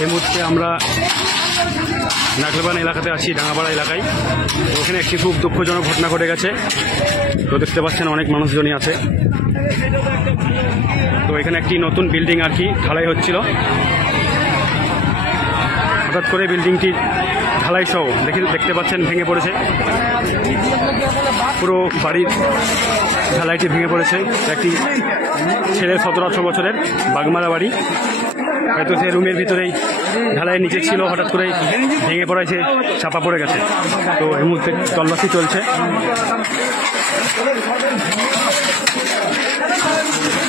এই মুহূর্তে আমরা নাকলবান এলাকাতে আছি, ডাঙ্গাপাড়া এলাকায়। ওখানে একটি খুব দুঃখজনক ঘটনা ঘটে গেছে। তো দেখতে পাচ্ছেন অনেক মানুষজনই আছে। তো এখানে একটি নতুন বিল্ডিং আর কি ঢালাই হচ্ছিল। হঠাৎ করে বিল্ডিংটি ঢালাই সহ দেখতে পাচ্ছেন ভেঙে পড়েছে। পুরো বাড়ির ঢালাইটি ভেঙে পড়েছে। একটি ছেলে 17-18 বছরের, বাগমারা বাড়ি। হয়তো সে রুমের ভিতরেই ঢালাইয়ের নিচে ছিল, হঠাৎ করে ভেঙে পড়েছে, চাপা পড়ে গেছে। তো এই মুহূর্তে তল্লাশি চলছে।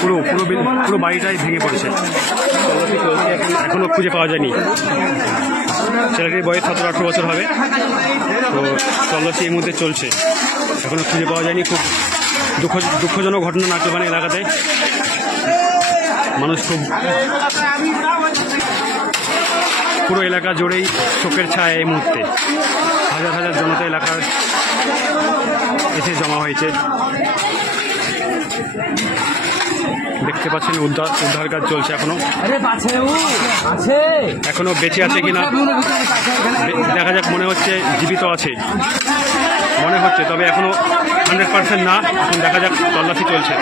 পুরো বাড়িটাই ভেঙে পড়েছে। তল্লাশি চলছে, এখনো খুঁজে পাওয়া যায়নি। ছেলেটির বয়স 17-18 বছর হবে। তো তল্লাশি এই মুহূর্তে চলছে, এখনো খুঁজে পাওয়া যায়নি। খুব দুঃখজনক ঘটনা নাকলবান এলাকাতে। মানুষ খুব, পুরো এলাকা জুড়েই শোকের ছায়া এই মুহূর্তে। হাজার হাজার জনতা এলাকার এসে জমা হয়েছে। দেখতে পাচ্ছেন উদ্ধার কাজ চলছে এখনো বেঁচে আছে কিনা দেখা যাক। মনে হচ্ছে জীবিত আছে মনে হচ্ছে, তবে এখনো 100% না। এখন দেখা যাক, তল্লাশি চলছে।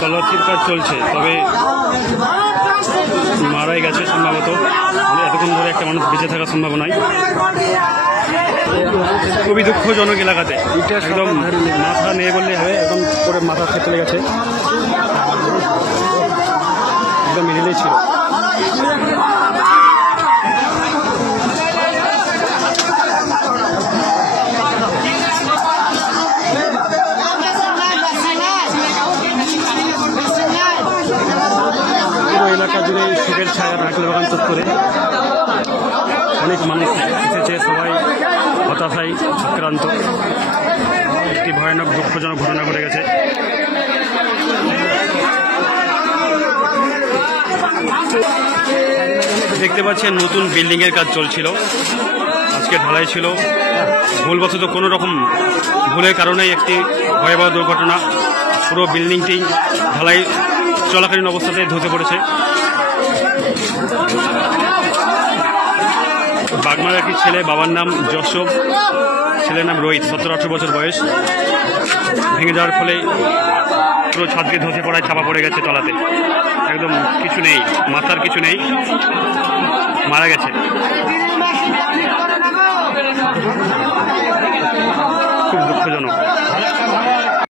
তল্লাশির কাজ চলছে, তবে মারাই গেছে সম্ভবত। এতক্ষণ ধরে একটা মানুষ বেঁচে থাকার সম্ভাবনায়। খুবই দুঃখজনক এলাকাতে, একদম মাথা নেই বললে হবে। একদম করে মাথা খেয়ে চলে গেছে, একদম মিডিলেই ছিল। এলাকা জুড়ে শোকের ছায়া নাকলবান চত্বরে। অনেক মানুষ এসেছে, সবাই হতাশায় আক্রান্ত। একটি ভয়ানক দুঃখজনক ঘটনা ঘটে গেছে। দেখতে পাচ্ছেন নতুন বিল্ডিংয়ের কাজ চলছিল, আজকে ঢালাই ছিল। ভুলবশত কোনো রকম ভুলের কারণেই একটি ভয়াবহ দুর্ঘটনা। পুরো বিল্ডিংটি ঢালাই চলাকালীন অবস্থাতে ধসে পড়েছে। বাগমার একটি ছেলে, বাবার নাম যশোব, ছেলের নাম রোহিত, 17-18 বছর বয়স। ভেঙে যাওয়ার ফলে পুরো ছাদকে ধসে পড়ায় চাপা পড়ে গেছে তলাতে। একদম কিছু নেই, মাথার কিছু নেই, মারা গেছে।